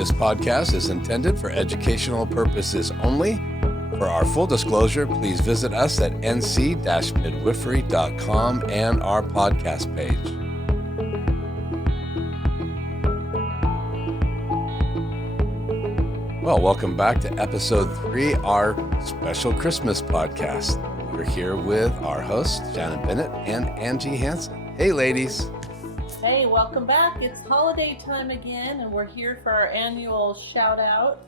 This podcast is intended for educational purposes only. For our full disclosure, please visit us at nc-midwifery.com and our podcast page. Well, welcome back to episode 3, our special Christmas podcast. We're here with our hosts, Shannon Bennett and Angie Hansen. Hey, ladies. Hey, welcome back. It's holiday time again, and we're here for our annual shout out.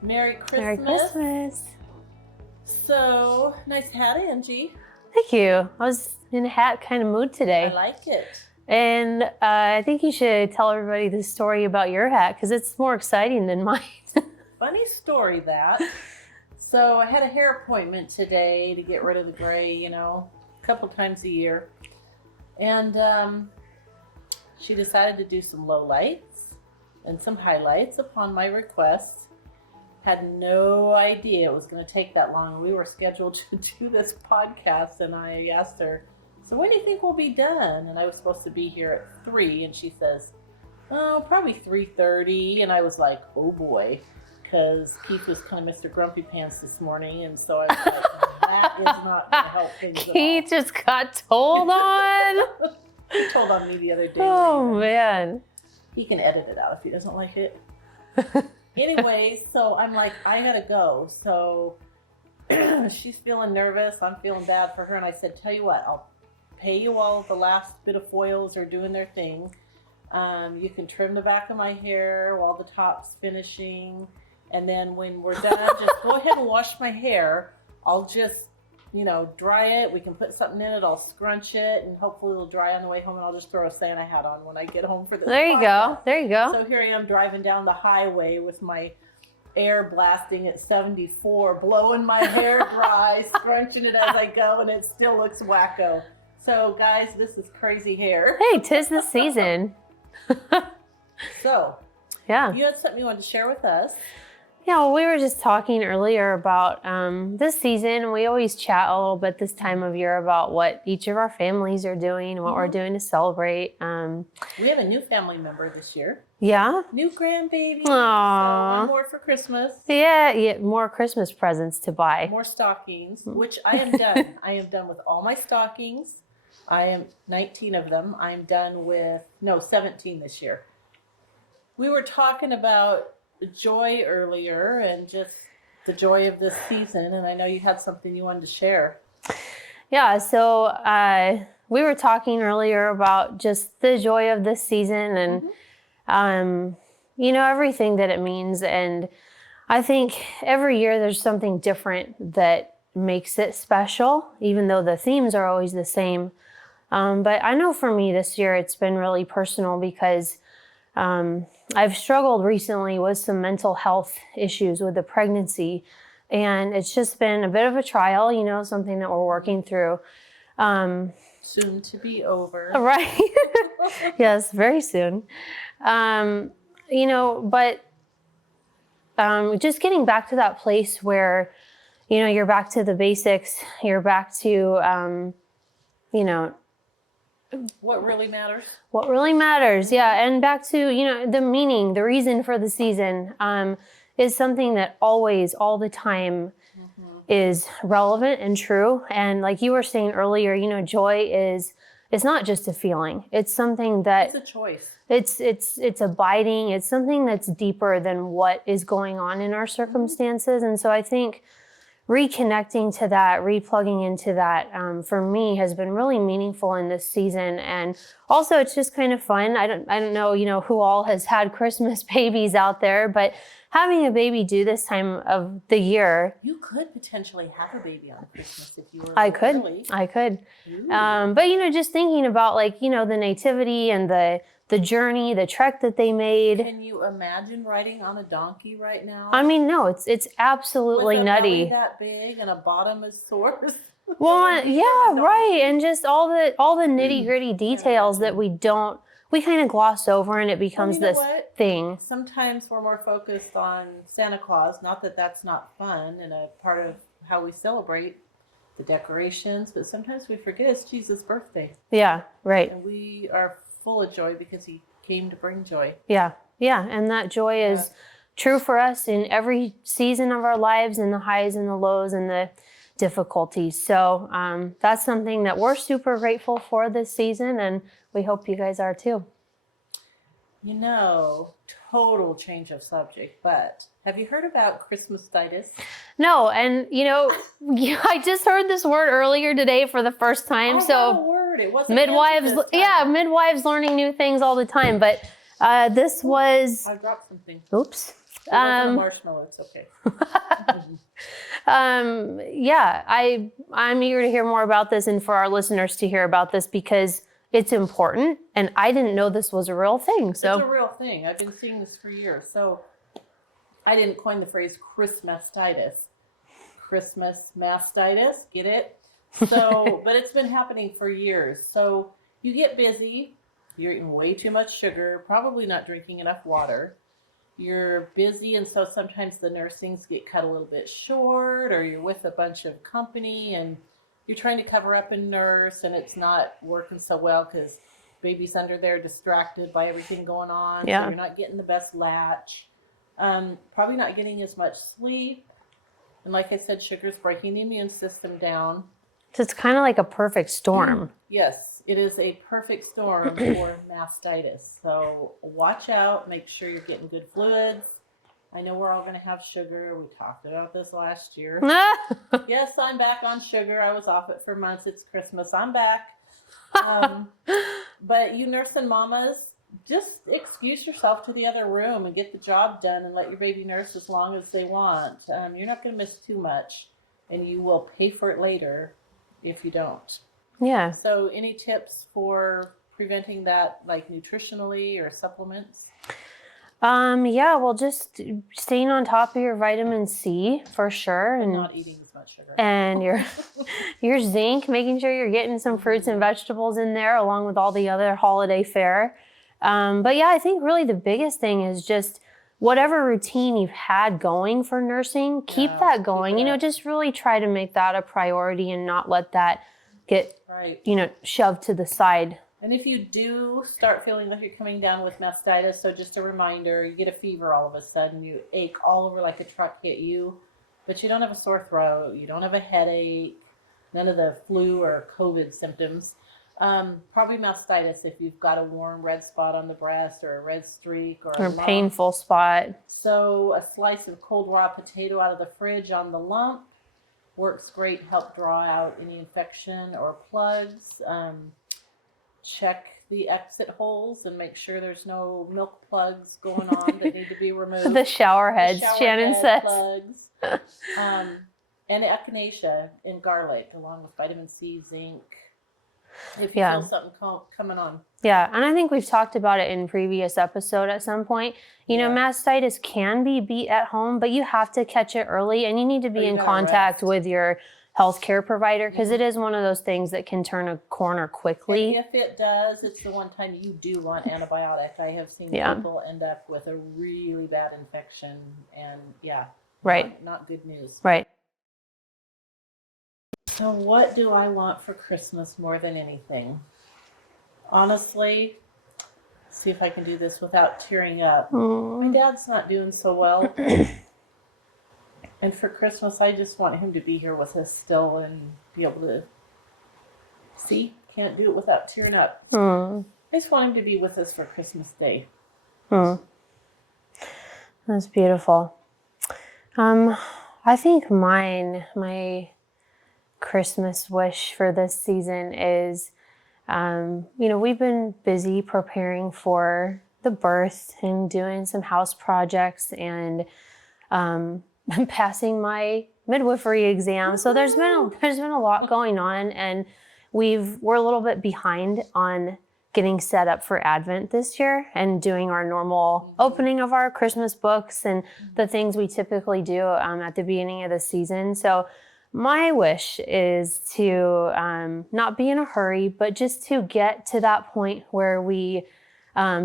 Merry Christmas. Merry Christmas. So, nice hat, Angie. Thank you. I was in a hat kind of mood today. I like it. And I think you should tell everybody the story about your hat because it's more exciting than mine. Funny story that. So I had a hair appointment today to get rid of the gray, a couple times a year. And she decided to do some low lights and some highlights upon my request. Had no idea it was going to take that long. We were scheduled to do this podcast, and I asked her, so when do you think we'll be done? And I was supposed to be here at 3, and she says, oh, probably 3:30. And I was like, oh boy, because Keith was kind of Mr. Grumpy Pants this morning, and so I was like, that is not going to help things at all. Keith just got told on. He told on me the other day. Oh, man. He can edit it out if he doesn't like it. Anyway, so I'm like, I gotta go. So she's feeling nervous. I'm feeling bad for her. And I said, tell you what, I'll pay you while the last bit of foils are doing their thing. You can trim the back of my hair while the top's finishing. And then when we're done, just go ahead and wash my hair. I'll just, dry it. We can put something in it. I'll scrunch it, and hopefully it'll dry on the way home, and I'll just throw a Santa hat on when I get home for this. There you go. There you go. So here I am driving down the highway with my air blasting at 74, blowing my hair dry, scrunching it as I go, and it still looks wacko. So guys, this is crazy hair. Hey, 'tis the season. So, yeah. You had something you wanted to share with us. Yeah, well, we were just talking earlier about this season. We always chat a little bit this time of year about what each of our families are doing and what we're doing to celebrate. We have a new family member this year. Yeah? New grandbaby. Aww. So one more for Christmas. Yeah, more Christmas presents to buy. More stockings, which I am done. I am done with all my stockings. I am 19 of them. I'm done with, 17 this year. We were talking about joy earlier and just the joy of this season, and I know you had something you wanted to share. Yeah, so we were talking earlier about just the joy of this season and everything that it means. And I think every year there's something different that makes it special, even though the themes are always the same. But I know for me this year it's been really personal because I've struggled recently with some mental health issues with the pregnancy, and it's just been a bit of a trial, something that we're working through. Soon to be over. Right. Yes, very soon. But just getting back to that place where, you're back to the basics, you're back to, what really matters. What really matters, yeah. And back to, the meaning, the reason for the season is something that always, all the time is relevant and true. And like you were saying earlier, joy it's not just a feeling. It's something that... It's a choice. It's abiding. It's something that's deeper than what is going on in our circumstances. And so I think reconnecting to that, replugging into that, for me has been really meaningful in this season. And also it's just kind of fun. I don't know, who all has had Christmas babies out there, but having a baby due this time of the year. You could potentially have a baby on Christmas if you were I could. Ooh. But just thinking about the nativity and the journey, the trek that they made. Can you imagine riding on a donkey right now? I mean, no, it's absolutely with a nutty. Belly that big and a bottom as sore. Well, yeah, right. And just all the nitty gritty details that we kind of gloss over, and it becomes this thing. Sometimes we're more focused on Santa Claus. Not that that's not fun and a part of how we celebrate the decorations, but sometimes we forget it's Jesus' birthday. Yeah, right. And we are full of joy because he came to bring joy. Yeah. Yeah. And that joy is true for us in every season of our lives, in the highs and the lows and the difficulties. So that's something that we're super grateful for this season, and we hope you guys are too. You know, total change of subject, but have you heard about Christmas Mastitis? No, and I just heard this word earlier today for the first time. What a word. It wasn't midwives, this time. midwives learning new things all the time. But this was. I dropped something. Oops. It wasn't a marshmallow. It's okay. I'm eager to hear more about this and for our listeners to hear about this because it's important, and I didn't know this was a real thing. So it's a real thing. I've been seeing this for years. So I didn't coin the phrase Christmas Mastitis. Christmas Mastitis, get it? So, but it's been happening for years. So you get busy, you're eating way too much sugar, probably not drinking enough water. You're busy, and so sometimes the nursings get cut a little bit short, or you're with a bunch of company and you're trying to cover up and nurse, and it's not working so well because baby's under there distracted by everything going on. Yeah. So you're not getting the best latch. Probably not getting as much sleep. And like I said, sugar's breaking the immune system down. So it's kind of like a perfect storm. Yes, it is a perfect storm for mastitis. So watch out. Make sure you're getting good fluids. I know we're all going to have sugar. We talked about this last year. Yes, I'm back on sugar. I was off it for months. It's Christmas. I'm back. But you nursing mamas, just excuse yourself to the other room and get the job done and let your baby nurse as long as they want. You're not going to miss too much, and you will pay for it later if you don't. Yeah. So any tips for preventing that, like nutritionally or supplements? Well, just staying on top of your vitamin C for sure, and not eating as much sugar. And your zinc, making sure you're getting some fruits and vegetables in there along with all the other holiday fare. But yeah, I think really the biggest thing is just whatever routine you've had going for nursing, keep that going. Just really try to make that a priority and not let that get, shoved to the side. And if you do start feeling like you're coming down with mastitis, so just a reminder, you get a fever all of a sudden, you ache all over like a truck hit you, but you don't have a sore throat, you don't have a headache, none of the flu or COVID symptoms. Probably mastitis if you've got a warm red spot on the breast or a red streak or a lump. Painful spot. So a slice of cold raw potato out of the fridge on the lump works great to help draw out any infection or plugs. Check the exit holes and make sure there's no milk plugs going on that need to be removed. The shower heads, Shannon says. Plugs. And echinacea in garlic along with vitamin C, zinc. If you feel something coming on. Yeah, and I think we've talked about it in previous episode at some point. Mastitis can be beat at home, but you have to catch it early, and you need to be in contact with your healthcare provider because it is one of those things that can turn a corner quickly. And if it does, it's the one time you do want antibiotic. I have seen people end up with a really bad infection, and not good news. Right. So what do I want for Christmas more than anything? Honestly, see if I can do this without tearing up. My dad's not doing so well. And for Christmas, I just want him to be here with us still and be able to see. Can't do it without tearing up. I just want him to be with us for Christmas Day. That's beautiful. I think my Christmas wish for this season is, we've been busy preparing for the birth and doing some house projects and passing my midwifery exam. So there's been a lot going on, and we're a little bit behind on getting set up for Advent this year and doing our normal opening of our Christmas books and the things we typically do at the beginning of the season. So my wish is to not be in a hurry, but just to get to that point where we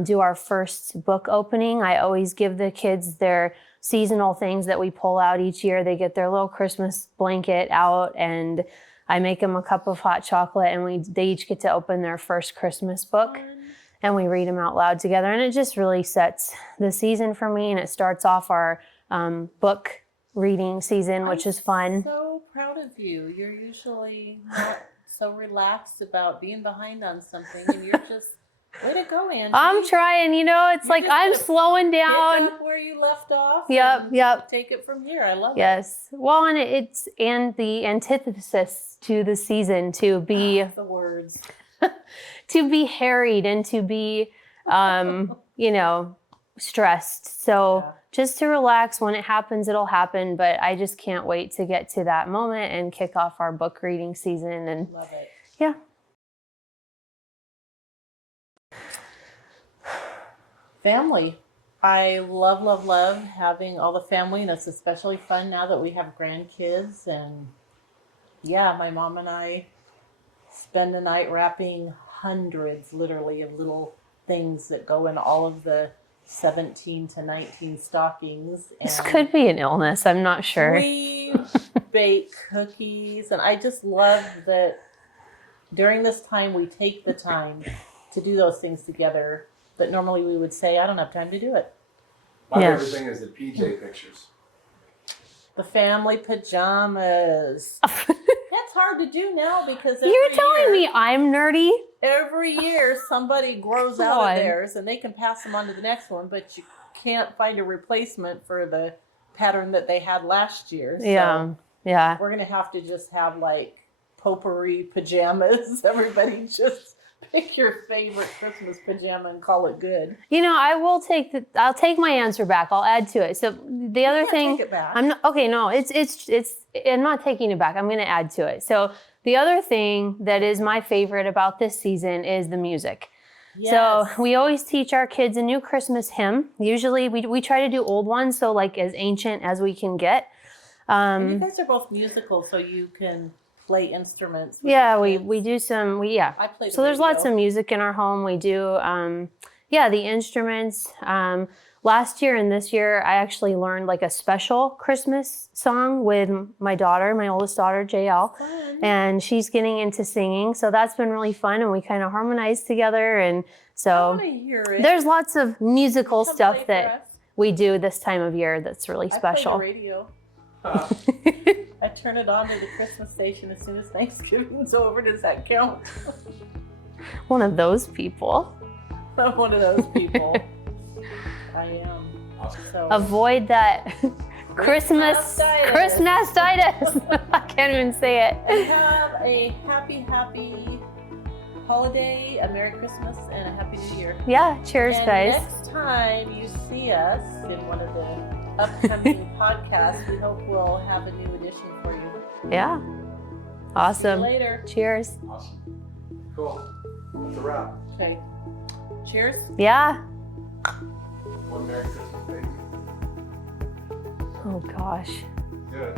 do our first book opening. I always give the kids their seasonal things that we pull out each year. They get their little Christmas blanket out, and I make them a cup of hot chocolate, and they each get to open their first Christmas book. and we read them out loud together. And it just really sets the season for me. And it starts off our book reading season, which is fun. I'm so proud of you. You're usually not so relaxed about being behind on something, and you're just, way to go, Angie. I'm trying, it's like I'm slowing down. Pick up where you left off. Yep. Take it from here. I love it. Yes. Well, and it's the antithesis to the season to be the words. to be harried and to be, stressed. So just to relax. When it happens, it'll happen. But I just can't wait to get to that moment and kick off our book reading season. And love it. Yeah. Family. I love having all the family, and it's especially fun now that we have grandkids. And yeah, my mom and I spend the night wrapping hundreds, literally, of little things that go in all of the 17 to 19 stockings. And this could be an illness. I'm not sure. We bake cookies, and I just love that during this time we take the time to do those things together that normally we would say, I don't have time to do it. My favorite thing is the PJ pictures. The family pajamas. That's hard to do now because you're telling me I'm nerdy? Every year somebody grows out of theirs and they can pass them on to the next one, but you can't find a replacement for the pattern that they had last year. So yeah. We're going to have to just have like potpourri pajamas. Everybody just pick your favorite Christmas pajama and call it good. I'll take my answer back. I'll add to it. So the other thing, take it back. I'm not taking it back. I'm going to add to it. So the other thing that is my favorite about this season is the music. Yes. So we always teach our kids a new Christmas hymn. Usually we try to do old ones, so like as ancient as we can get. And you guys are both musical, so you can play instruments. Yeah, we do some. I play. So there's lots of music in our home. We do, the instruments. Last year and this year, I actually learned like a special Christmas song with my daughter, my oldest daughter, JL, and she's getting into singing. So that's been really fun, and we kind of harmonize together. And so there's lots of musical stuff that we do this time of year that's really special. I play the radio. I turn it on to the Christmas station as soon as Thanksgiving's over. Does that count? One of those people. I'm one of those people. I am. So avoid that Christmas Mastitus. I can't even say it. Have a happy holiday, a Merry Christmas, and a Happy New Year. Yeah, cheers, guys. Next time you see us in one of the upcoming podcasts, we hope we'll have a new edition for you. Yeah. Awesome. See you later. Cheers. Awesome. Cool. That's a wrap. Okay. Cheers. Yeah. One Merry Christmas, baby. Oh gosh. Do it.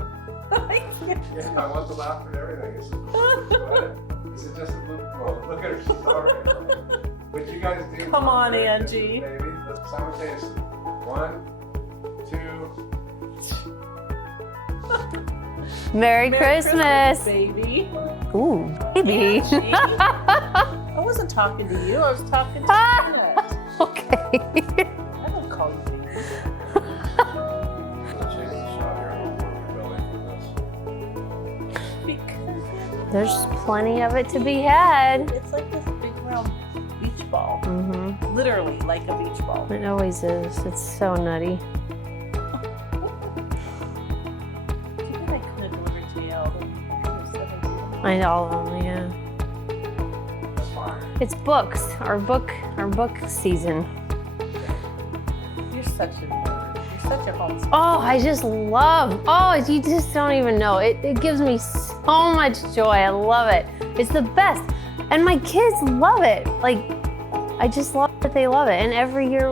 Yeah, I want the laughter and everything. This is just a little. Look at her. She's already. What you guys do? Come on, Angie. Baby. Let's simultaneously. 1, 2. Merry Christmas, baby. Ooh, baby. I wasn't talking to you. I was talking to Janet. Okay. I don't call you baby. There's plenty of it to be had. It's like this big round beach ball. Mm-hmm. Literally like a beach ball. It always is. It's so nutty. I know all of them, yeah. That's fine. It's books. Our book season. You're such a nerd. You're such a homeschool. Oh, I just love. Oh, you just don't even know. It gives me so much joy. I love it. It's the best. And my kids love it. Like, I just love that they love it. And every year,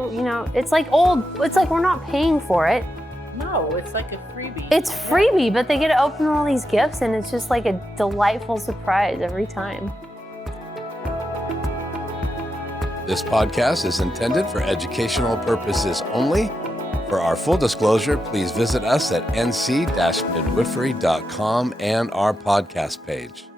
it's like we're not paying for it. No, it's like a freebie. It's freebie, but they get to open all these gifts, and it's just like a delightful surprise every time. This podcast is intended for educational purposes only. For our full disclosure, please visit us at nc-midwifery.com and our podcast page.